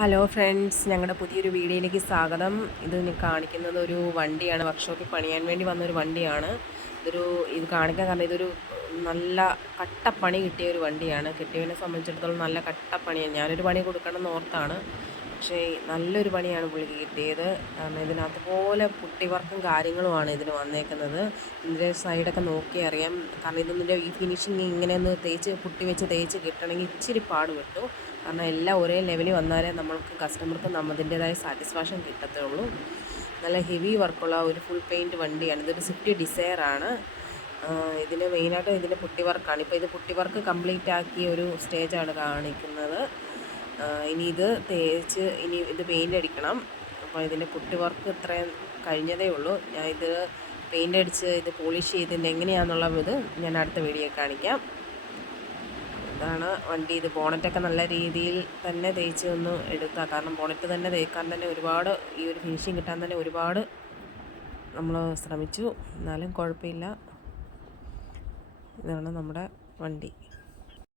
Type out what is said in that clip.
Hello friends, ഞങ്ങളുടെ പുതിയൊരു വീഡിയോയിലേക്ക് സ്വാഗതം. ഇത് കാണിക്കുന്നത് ഒരു വണ്ടിയാണ്, വർക്ക്ഷോപ്പിൽ പണിയാൻ വേണ്ടി വന്നൊരു വണ്ടിയാണ്. ഇത് കാണിക്കാൻ കാരണം ഇതൊരു നല്ല കട്ടപ്പണി കിട്ടിയ ഒരു വണ്ടിയാണ്. കിട്ടിയവനെ സംബന്ധിച്ചിടത്തോളം നല്ല കട്ടപ്പണിയാണ്. ഞാനൊരു പണി കൊടുക്കണം എന്ന് ഓർത്താണ്, പക്ഷേ നല്ലൊരു പണിയാണ് പുള്ളിക്ക് കിട്ടിയത്. കാരണം ഇതിനകത്ത് പോലെ പുട്ടി വർക്കും കാര്യങ്ങളുമാണ് ഇതിന് വന്നേക്കുന്നത്. ഇതിൻ്റെ സൈഡൊക്കെ നോക്കി അറിയാം. കാരണം ഇതിൻ്റെ ഈ ഫിനിഷിങ് ഇങ്ങനെ ഒന്ന് പുട്ടി വെച്ച് തേച്ച് കിട്ടണമെങ്കിൽ ഇച്ചിരി പാട് കിട്ടും. കാരണം എല്ലാം ഒരേ ലെവലിൽ വന്നാലേ നമ്മൾക്ക് കസ്റ്റമർക്ക് നമ്മതിൻ്റെതായ സാറ്റിസ്ഫാക്ഷൻ കിട്ടത്തുള്ളൂ. നല്ല ഹെവി വർക്കുള്ള ഒരു ഫുൾ പെയിൻറ്റ് വണ്ടിയാണ്. ഇതൊരു സ്വിഫ്റ്റ് ഡിസയറാണ്. ഇതിന് മെയിനായിട്ട് ഇതിൻ്റെ പുട്ടി വർക്കാണ്. ഇപ്പോൾ ഇത് പുട്ടി വർക്ക് കംപ്ലീറ്റ് ആക്കിയ ഒരു സ്റ്റേജാണ് കാണിക്കുന്നത്. ഇനി ഇത് പെയിൻ്റ് അടിക്കണം. അപ്പോൾ ഇതിൻ്റെ പുട്ടി വർക്ക് ഇത്രയും കഴിഞ്ഞതേ ഉള്ളൂ. ഞാൻ ഇത് പെയിൻ്റ് അടിച്ച് ഇത് പോളിഷ് ചെയ്തിൻ്റെ എങ്ങനെയാണെന്നുള്ളത് ഞാൻ അടുത്ത വീഡിയോ കാണിക്കാം. ഇതാണ് വണ്ടി. ഇത് ബോണറ്റൊക്കെ നല്ല രീതിയിൽ തന്നെ തേച്ച് ഒന്ന് എടുക്കുക. കാരണം ബോണറ്റ് തന്നെ തേക്കാൻ തന്നെ ഒരുപാട് ഈ ഒരു ഫിനിഷിങ് കിട്ടാൻ തന്നെ ഒരുപാട് നമ്മൾ ശ്രമിച്ചു, എന്നാലും കുഴപ്പമില്ല. ഇതാണ് നമ്മുടെ വണ്ടി.